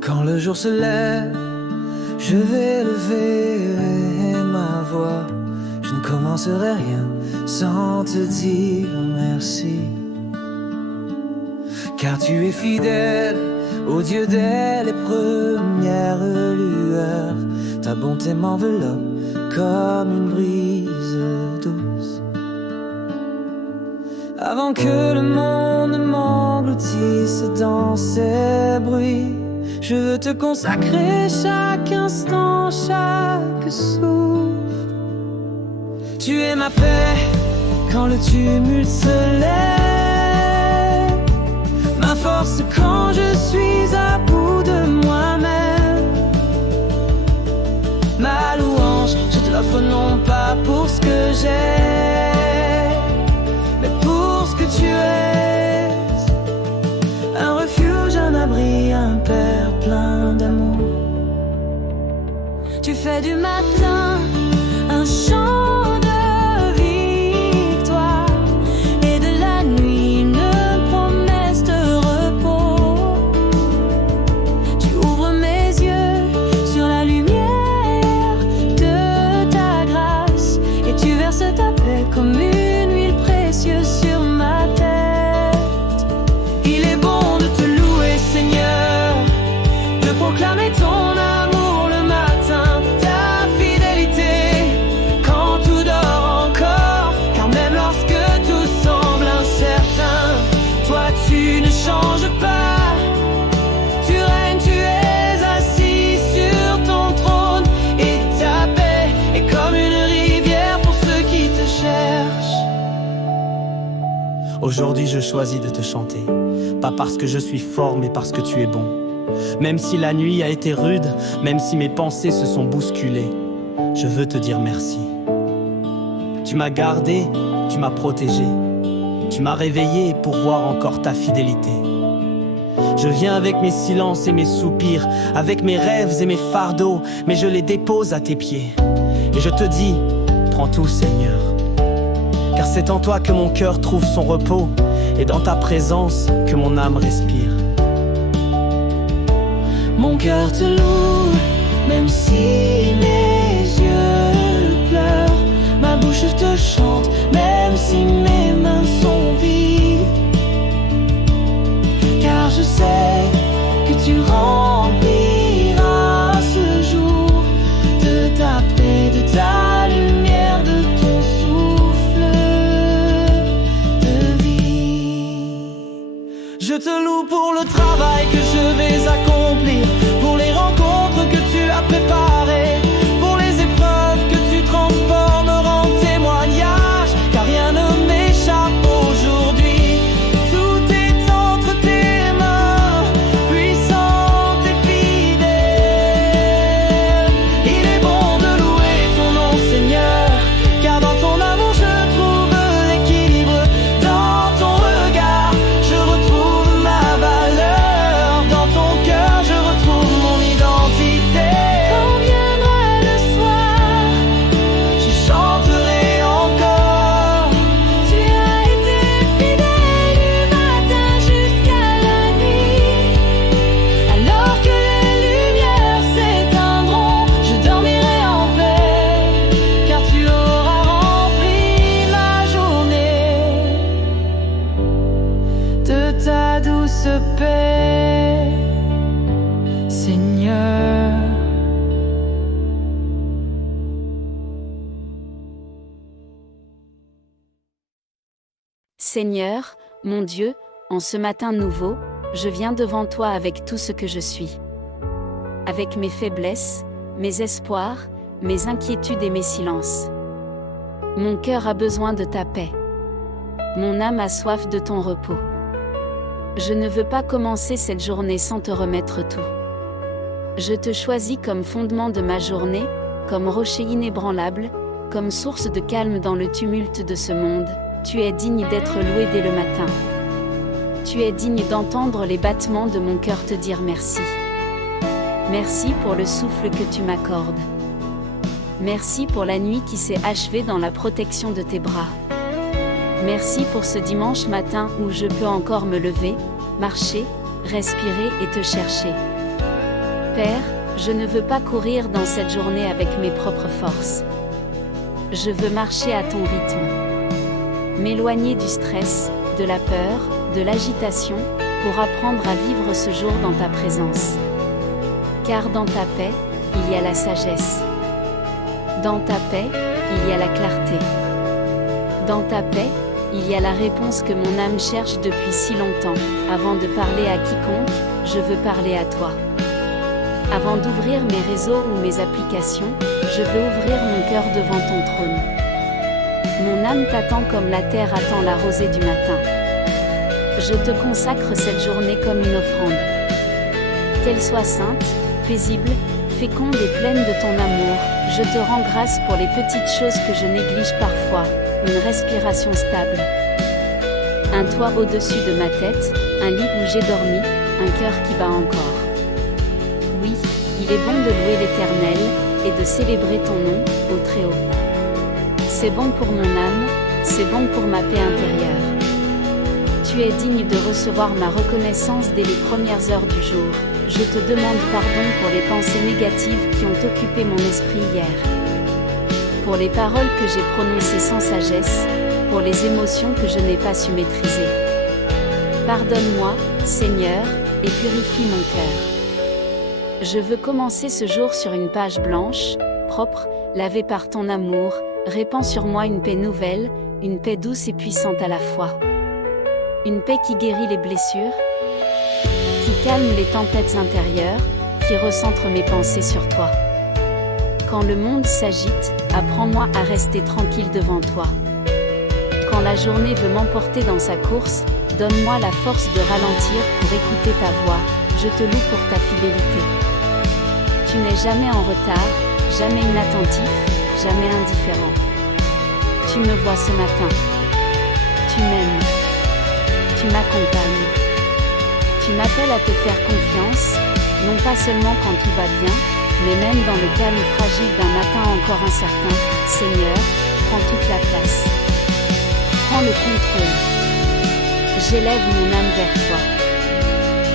Quand le jour se lève, je vais lever ma voix. Je ne commencerai rien sans te dire merci. Car tu es fidèle au Dieu dès les premières lueurs. Ta bonté m'enveloppe comme une brise douce. Avant que le monde m'engloutisse dans ses bruits, je veux te consacrer chaque instant, chaque souffle. Tu es ma paix quand le tumulte se lève, ma force quand je suis à bout de moi-même. Ma louange, je te l'offre non pas pour ce que j'ai, mais pour ce que tu es. Un refuge, un abri, un père plein d'amour. Tu fais du matin un chant de victoire et de la nuit une promesse de repos. Tu ouvres mes yeux sur la lumière de ta grâce et tu verses ta paix comme une huile précieuse sur ma tête. Il est bon de te louer, Seigneur, de proclamer ton amour le matin, ta fidélité quand tout dort encore. Car même lorsque tout semble incertain, toi tu ne changes pas. Tu règnes, tu es assis sur ton trône et ta paix est comme une rivière pour ceux qui te cherchent. Aujourd'hui je choisis de te chanter, pas parce que je suis fort mais parce que tu es bon. Même si la nuit a été rude, même si mes pensées se sont bousculées, je veux te dire merci. Tu m'as gardé, tu m'as protégé, tu m'as réveillé pour voir encore ta fidélité. Je viens avec mes silences et mes soupirs, avec mes rêves et mes fardeaux, mais je les dépose à tes pieds. Et je te dis, prends tout Seigneur, car c'est en toi que mon cœur trouve son repos, et dans ta présence que mon âme respire. Mon cœur te loue, même si mes yeux pleurent. Ma bouche te chante, même si mes mains sont vides. Car je sais que tu rempliras ce jour de ta paix, de ta lumière, de ton souffle de vie. Je te loue pour le travail que je vais accomplir, pour les rencontres que tu as préparées, pour les épreuves que tu transformeras en témoignages, car rien ne m'échappe aujourd'hui. Tout est entre tes mains, puissante et fidèle. Il est bon de louer ton nom Seigneur, car dans ton amour je trouve l'équilibre. Dans ton regard je retrouve ma valeur, dans ton cœur je retrouve mon identité. Quand viendra le soir, je chanterai encore. Tu as été fidèle du matin jusqu'à la nuit. Alors que les lumières s'éteindront, je dormirai en paix, car tu auras rempli ma journée de ta douce paix, Seigneur. Seigneur, mon Dieu, en ce matin nouveau, je viens devant toi avec tout ce que je suis. Avec mes faiblesses, mes espoirs, mes inquiétudes et mes silences. Mon cœur a besoin de ta paix. Mon âme a soif de ton repos. Je ne veux pas commencer cette journée sans te remettre tout. Je te choisis comme fondement de ma journée, comme rocher inébranlable, comme source de calme dans le tumulte de ce monde. Tu es digne d'être loué dès le matin. Tu es digne d'entendre les battements de mon cœur te dire merci. Merci pour le souffle que tu m'accordes. Merci pour la nuit qui s'est achevée dans la protection de tes bras. Merci pour ce dimanche matin où je peux encore me lever, marcher, respirer et te chercher. Père, je ne veux pas courir dans cette journée avec mes propres forces. Je veux marcher à ton rythme. M'éloigner du stress, de la peur, de l'agitation, pour apprendre à vivre ce jour dans ta présence. Car dans ta paix, il y a la sagesse. Dans ta paix, il y a la clarté. Dans ta paix, il y a la réponse que mon âme cherche depuis si longtemps. Avant de parler à quiconque, je veux parler à toi. Avant d'ouvrir mes réseaux ou mes applications, je veux ouvrir mon cœur devant ton trône. Mon âme t'attend comme la terre attend la rosée du matin. Je te consacre cette journée comme une offrande. Qu'elle soit sainte, paisible, féconde et pleine de ton amour, je te rends grâce pour les petites choses que je néglige parfois, une respiration stable, un toit au-dessus de ma tête, un lit où j'ai dormi, un cœur qui bat encore. Oui, il est bon de louer l'Éternel, et de célébrer ton nom, ô Très-Haut. C'est bon pour mon âme, c'est bon pour ma paix intérieure. Tu es digne de recevoir ma reconnaissance dès les premières heures du jour. Je te demande pardon pour les pensées négatives qui ont occupé mon esprit hier. Pour les paroles que j'ai prononcées sans sagesse, pour les émotions que je n'ai pas su maîtriser. Pardonne-moi, Seigneur, et purifie mon cœur. Je veux commencer ce jour sur une page blanche, propre, lavée par ton amour. Répands sur moi une paix nouvelle, une paix douce et puissante à la fois. Une paix qui guérit les blessures, qui calme les tempêtes intérieures, qui recentre mes pensées sur toi. Quand le monde s'agite, apprends-moi à rester tranquille devant toi. Quand la journée veut m'emporter dans sa course, donne-moi la force de ralentir pour écouter ta voix. Je te loue pour ta fidélité. Tu n'es jamais en retard, jamais inattentif, jamais indifférent. Tu me vois ce matin. Tu m'aimes. Tu m'accompagnes. Tu m'appelles à te faire confiance, non pas seulement quand tout va bien, mais même dans le calme fragile d'un matin encore incertain. Seigneur, prends toute la place. Prends le contrôle. J'élève mon âme vers toi.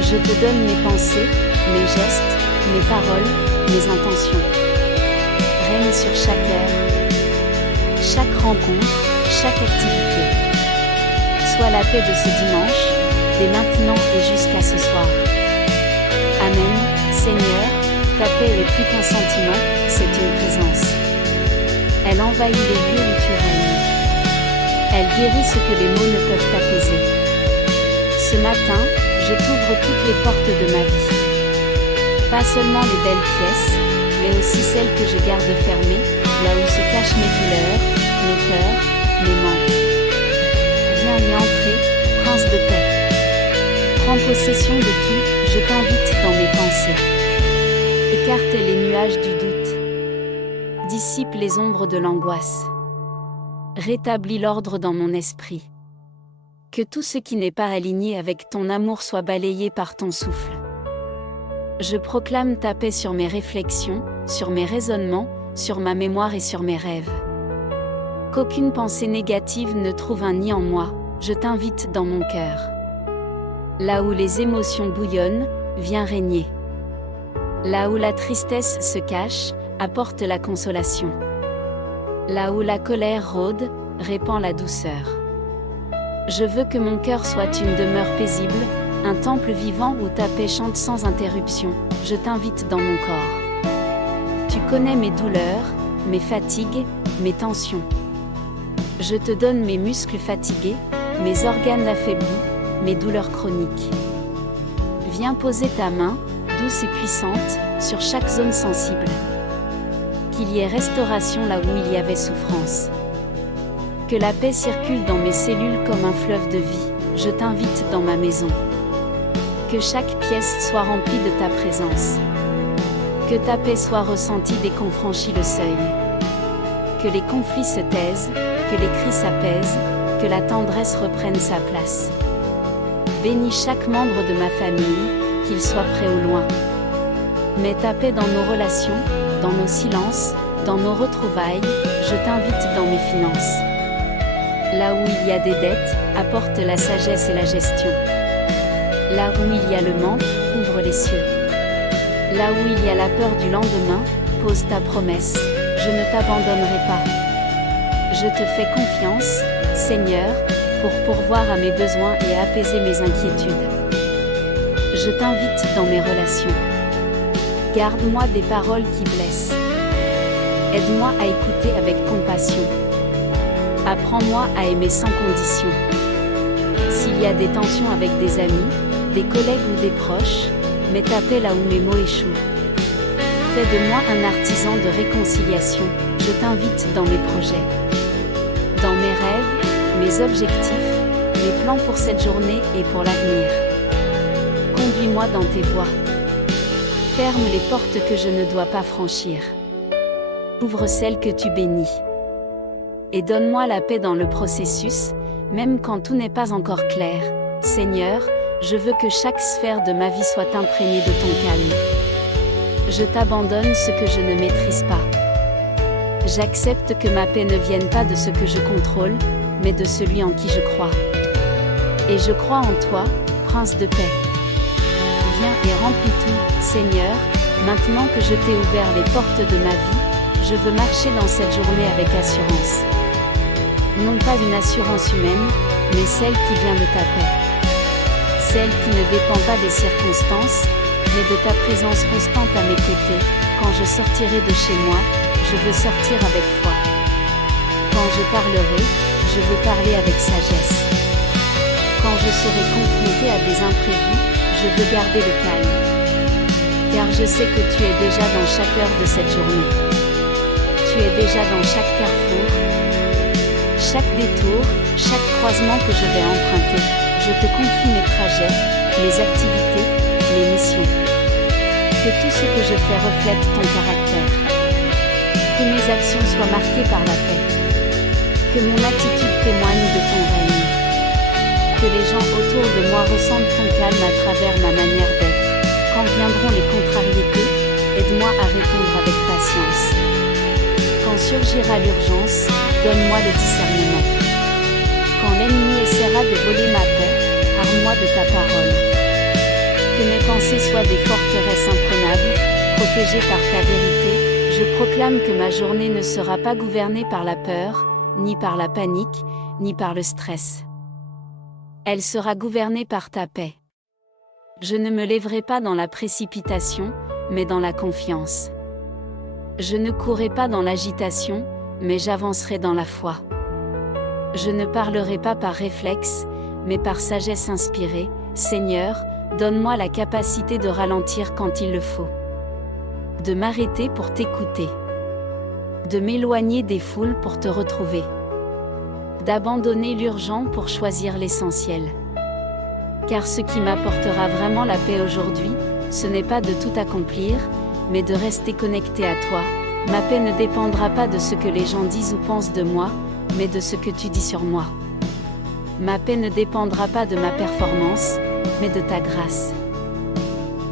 Je te donne mes pensées, mes gestes, mes paroles, mes intentions. Règne sur chaque heure, chaque rencontre, chaque activité. Sois la paix de ce dimanche, dès maintenant et jusqu'à ce soir. Amen, Seigneur, ta paix est plus qu'un sentiment, c'est une présence. Elle envahit les lieux où tu règnes. Elle guérit ce que les mots ne peuvent apaiser. Ce matin, je t'ouvre toutes les portes de ma vie. Pas seulement les belles pièces, mais aussi celles que je garde fermées, là où se cachent mes douleurs, mes peurs, mes manques. Viens y entrer, prince de paix. Prends possession de tout, je t'invite dans mes pensées. Écarte les nuages du doute. Dissipe les ombres de l'angoisse. Rétablis l'ordre dans mon esprit. Que tout ce qui n'est pas aligné avec ton amour soit balayé par ton souffle. Je proclame ta paix sur mes réflexions, sur mes raisonnements, sur ma mémoire et sur mes rêves. Qu'aucune pensée négative ne trouve un nid en moi, je t'invite dans mon cœur. Là où les émotions bouillonnent, viens régner. Là où la tristesse se cache, apporte la consolation. Là où la colère rôde, répand la douceur. Je veux que mon cœur soit une demeure paisible, un temple vivant où ta paix chante sans interruption. Je t'invite dans mon corps. Tu connais mes douleurs, mes fatigues, mes tensions. Je te donne mes muscles fatigués, mes organes affaiblis, mes douleurs chroniques. Viens poser ta main, douce et puissante, sur chaque zone sensible. Qu'il y ait restauration là où il y avait souffrance. Que la paix circule dans mes cellules comme un fleuve de vie. Je t'invite dans ma maison. Que chaque pièce soit remplie de ta présence. Que ta paix soit ressentie dès qu'on franchit le seuil. Que les conflits se taisent, que les cris s'apaisent, que la tendresse reprenne sa place. Bénis chaque membre de ma famille, qu'il soit près ou loin. Mets ta paix dans nos relations, dans nos silences, Dans nos retrouvailles, je t'invite dans mes finances. Là où il y a des dettes, apporte la sagesse et la gestion. Là où il y a le manque, ouvre les cieux. Là où il y a la peur du lendemain, pose ta promesse, je ne t'abandonnerai pas. Je te fais confiance, Seigneur, pour pourvoir à mes besoins et apaiser mes inquiétudes. Je t'invite dans mes relations. Garde-moi des paroles qui blessent. Aide-moi à écouter avec compassion. Apprends-moi à aimer sans condition. S'il y a des tensions avec des amis, des collègues ou des proches, mets ta paix là où mes mots échouent. Fais de moi un artisan de réconciliation, je t'invite dans mes projets. Dans mes rêves, mes objectifs, mes plans pour cette journée et pour l'avenir. Conduis-moi dans tes voies. Ferme les portes que je ne dois pas franchir. Ouvre celles que tu bénis. Et donne-moi la paix dans le processus, même quand tout n'est pas encore clair. Seigneur, je veux que chaque sphère de ma vie soit imprégnée de ton calme. Je t'abandonne ce que je ne maîtrise pas. J'accepte que ma paix ne vienne pas de ce que je contrôle, mais de celui en qui je crois. Et je crois en toi, Prince de paix. Viens et remplis tout, Seigneur, maintenant que je t'ai ouvert les portes de ma vie, je veux marcher dans cette journée avec assurance. Non pas une assurance humaine, mais celle qui vient de ta paix. Celle qui ne dépend pas des circonstances, mais de ta présence constante à mes côtés. Quand je sortirai de chez moi, je veux sortir avec foi. Quand je parlerai, je veux parler avec sagesse. Quand je serai confronté à des imprévus, je veux garder le calme. Car je sais que tu es déjà dans chaque heure de cette journée. Tu es déjà dans chaque carrefour, chaque détour, chaque croisement que je vais emprunter. Je te confie mes trajets, mes activités, mes missions. Que tout ce que je fais reflète ton caractère. Que mes actions soient marquées par la paix. Que mon attitude témoigne de ton règne. Que les gens autour de moi ressentent ton calme à travers ma manière d'être. Quand viendront les contrariétés, aide-moi à répondre avec patience. Quand surgira l'urgence, donne-moi le discernement. Quand l'ennemi essaiera de voler ma paix, arme-moi de ta parole. Que mes pensées soient des forteresses imprenables, protégées par ta vérité. Je proclame que ma journée ne sera pas gouvernée par la peur, ni par la panique, ni par le stress. Elle sera gouvernée par ta paix. Je ne me lèverai pas dans la précipitation, mais dans la confiance. Je ne courrai pas dans l'agitation, mais j'avancerai dans la foi. Je ne parlerai pas par réflexe, mais par sagesse inspirée. Seigneur, donne-moi la capacité de ralentir quand il le faut. De m'arrêter pour t'écouter. De m'éloigner des foules pour te retrouver. D'abandonner l'urgent pour choisir l'essentiel. Car ce qui m'apportera vraiment la paix aujourd'hui, ce n'est pas de tout accomplir, mais de rester connecté à toi. Ma paix ne dépendra pas de ce que les gens disent ou pensent de moi, mais de ce que tu dis sur moi. Ma paix ne dépendra pas de ma performance, mais de ta grâce.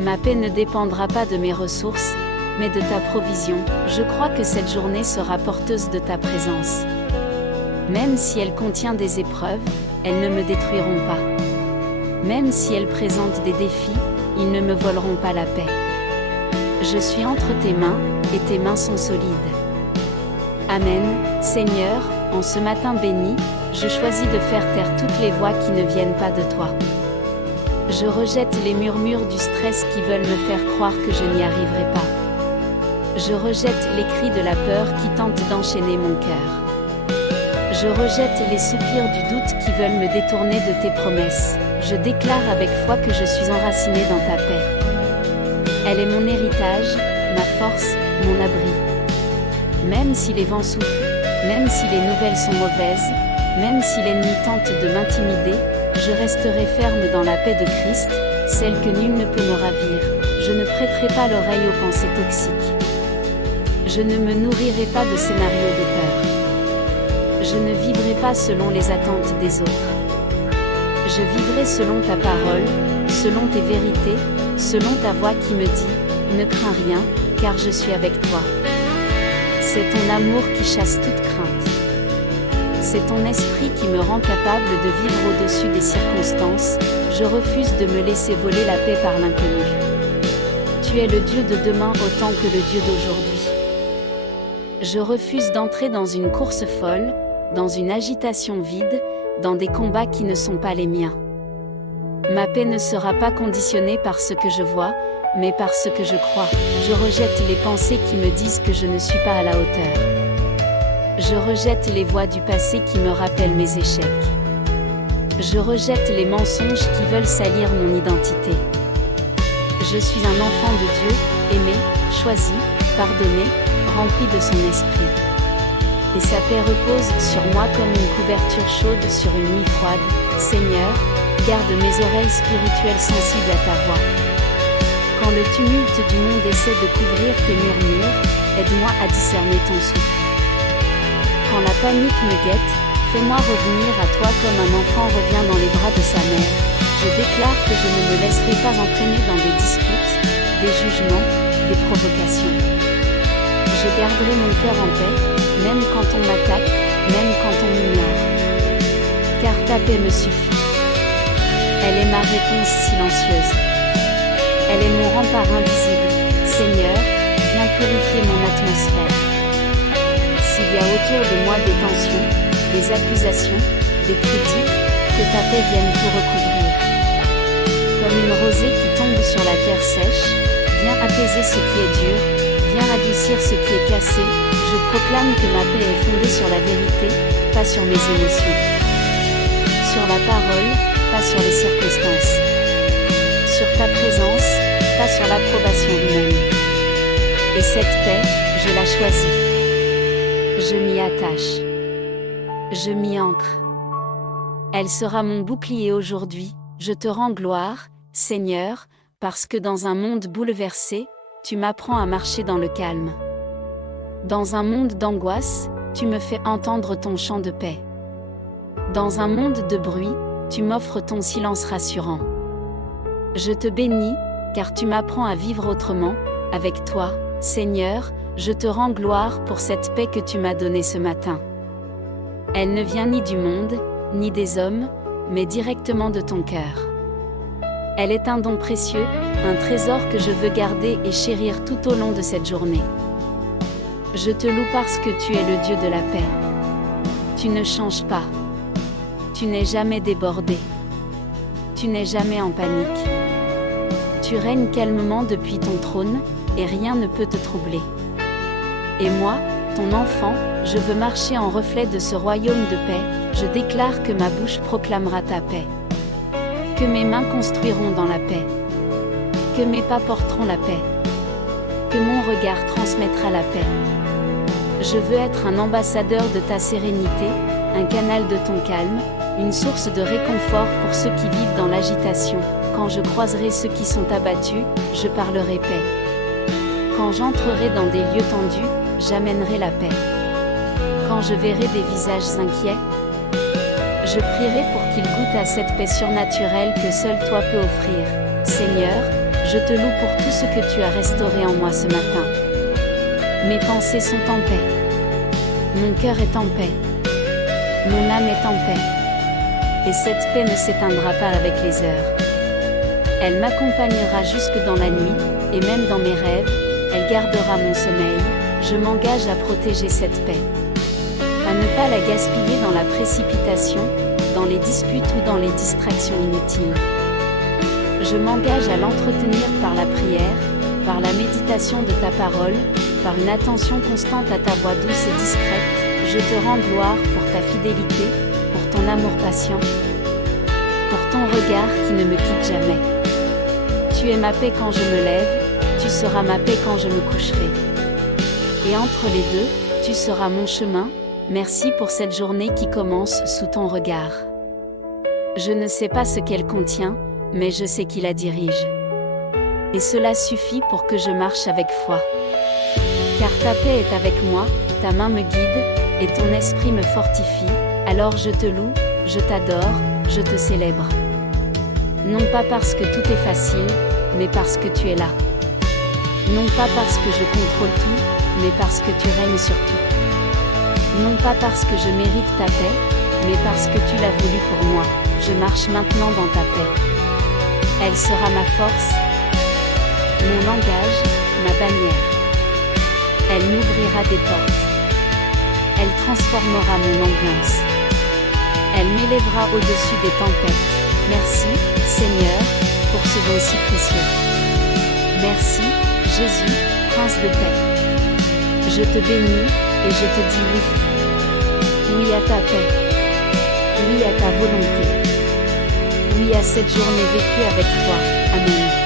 Ma paix ne dépendra pas de mes ressources, mais de ta provision. Je crois que cette journée sera porteuse de ta présence. Même si elle contient des épreuves, elles ne me détruiront pas. Même si elles présentent des défis, ils ne me voleront pas la paix. Je suis entre tes mains, et tes mains sont solides. Amen, Seigneur, en ce matin béni, je choisis de faire taire toutes les voix qui ne viennent pas de toi. Je rejette les murmures du stress qui veulent me faire croire que je n'y arriverai pas. Je rejette les cris de la peur qui tentent d'enchaîner mon cœur. Je rejette les soupirs du doute qui veulent me détourner de tes promesses. Je déclare avec foi que je suis enraciné dans ta paix. Elle est mon héritage, ma force, mon abri. Même si les vents soufflent, même si les nouvelles sont mauvaises, même si l'ennemi tente de m'intimider, je resterai ferme dans la paix de Christ, celle que nul ne peut me ravir. Je ne prêterai pas l'oreille aux pensées toxiques. Je ne me nourrirai pas de scénarios de peur. Je ne vivrai pas selon les attentes des autres. Je vivrai selon ta parole, selon tes vérités, selon ta voix qui me dit « Ne crains rien, car je suis avec toi ». C'est ton amour qui chasse toute crainte. C'est ton esprit qui me rend capable de vivre au-dessus des circonstances. Je refuse de me laisser voler la paix par l'inconnu. Tu es le Dieu de demain autant que le Dieu d'aujourd'hui. Je refuse d'entrer dans une course folle, dans une agitation vide, dans des combats qui ne sont pas les miens. Ma paix ne sera pas conditionnée par ce que je vois, mais par ce que je crois. Je rejette les pensées qui me disent que je ne suis pas à la hauteur. Je rejette les voix du passé qui me rappellent mes échecs. Je rejette les mensonges qui veulent salir mon identité. Je suis un enfant de Dieu, aimé, choisi, pardonné, rempli de son esprit. Et sa paix repose sur moi comme une couverture chaude sur une nuit froide. Seigneur, garde mes oreilles spirituelles sensibles à ta voix. Quand le tumulte du monde essaie de couvrir tes murmures, aide-moi à discerner ton souffle. Quand la panique me guette, fais-moi revenir à toi comme un enfant revient dans les bras de sa mère. Je déclare que je ne me laisserai pas entraîner dans des disputes, des jugements, des provocations. Je garderai mon cœur en paix, même quand on m'attaque, même quand on m'ignore. Car ta paix me suffit. Elle est ma réponse silencieuse. Elle est mon rempart invisible. Seigneur, viens purifier mon atmosphère. S'il y a autour de moi des tensions, des accusations, des critiques, que ta paix vienne tout recouvrir. Comme une rosée qui tombe sur la terre sèche, viens apaiser ce qui est dur, viens adoucir ce qui est cassé. Je proclame que ma paix est fondée sur la vérité, pas sur mes émotions. Sur la parole, pas sur les circonstances. Sur ta présence, pas sur l'approbation humaine. Et cette paix, je la choisis. Je m'y attache. Je m'y ancre. Elle sera mon bouclier aujourd'hui. Je te rends gloire, Seigneur, parce que dans un monde bouleversé, tu m'apprends à marcher dans le calme. Dans un monde d'angoisse, tu me fais entendre ton chant de paix. Dans un monde de bruit, tu m'offres ton silence rassurant. Je te bénis, car tu m'apprends à vivre autrement, avec toi, Seigneur, je te rends gloire pour cette paix que tu m'as donnée ce matin. Elle ne vient ni du monde, ni des hommes, mais directement de ton cœur. Elle est un don précieux, un trésor que je veux garder et chérir tout au long de cette journée. Je te loue parce que tu es le Dieu de la paix. Tu ne changes pas. Tu n'es jamais débordé. Tu n'es jamais en panique. Tu règnes calmement depuis ton trône, et rien ne peut te troubler. Et moi, ton enfant, je veux marcher en reflet de ce royaume de paix. Je déclare que ma bouche proclamera ta paix. Que mes mains construiront dans la paix. Que mes pas porteront la paix. Que mon regard transmettra la paix. Je veux être un ambassadeur de ta sérénité, un canal de ton calme, une source de réconfort pour ceux qui vivent dans l'agitation. Quand je croiserai ceux qui sont abattus, je parlerai paix. Quand j'entrerai dans des lieux tendus, j'amènerai la paix. Quand je verrai des visages inquiets, je prierai pour qu'ils goûtent à cette paix surnaturelle que seul toi peux offrir. Seigneur, je te loue pour tout ce que tu as restauré en moi ce matin. Mes pensées sont en paix. Mon cœur est en paix. Mon âme est en paix. Et cette paix ne s'éteindra pas avec les heures. Elle m'accompagnera jusque dans la nuit, et même dans mes rêves, elle gardera mon sommeil. Je m'engage à protéger cette paix. À ne pas la gaspiller dans la précipitation, dans les disputes ou dans les distractions inutiles. Je m'engage à l'entretenir par la prière, par la méditation de ta parole, par une attention constante à ta voix douce et discrète. Je te rends gloire pour ta fidélité, pour ton amour patient, pour ton regard qui ne me quitte jamais. Tu es ma paix quand je me lève, tu seras ma paix quand je me coucherai. Et entre les deux, tu seras mon chemin. Merci pour cette journée qui commence sous ton regard. Je ne sais pas ce qu'elle contient, mais je sais qui la dirige. Et cela suffit pour que je marche avec foi. Car ta paix est avec moi, ta main me guide, et ton esprit me fortifie. Alors je te loue, je t'adore, je te célèbre. Non pas parce que tout est facile, mais parce que tu es là. Non pas parce que je contrôle tout, mais parce que tu règnes sur tout. Non pas parce que je mérite ta paix, mais parce que tu l'as voulu pour moi, je marche maintenant dans ta paix. Elle sera ma force, mon langage, ma bannière. Elle m'ouvrira des portes. Elle transformera mon ambiance. Elle m'élèvera au-dessus des tempêtes. Merci, Seigneur, pour ce don si précieux. Merci, Jésus, Prince de paix. Je te bénis, et je te dis oui. Oui à ta paix. Oui à ta volonté. Oui à cette journée vécue avec toi. Amen.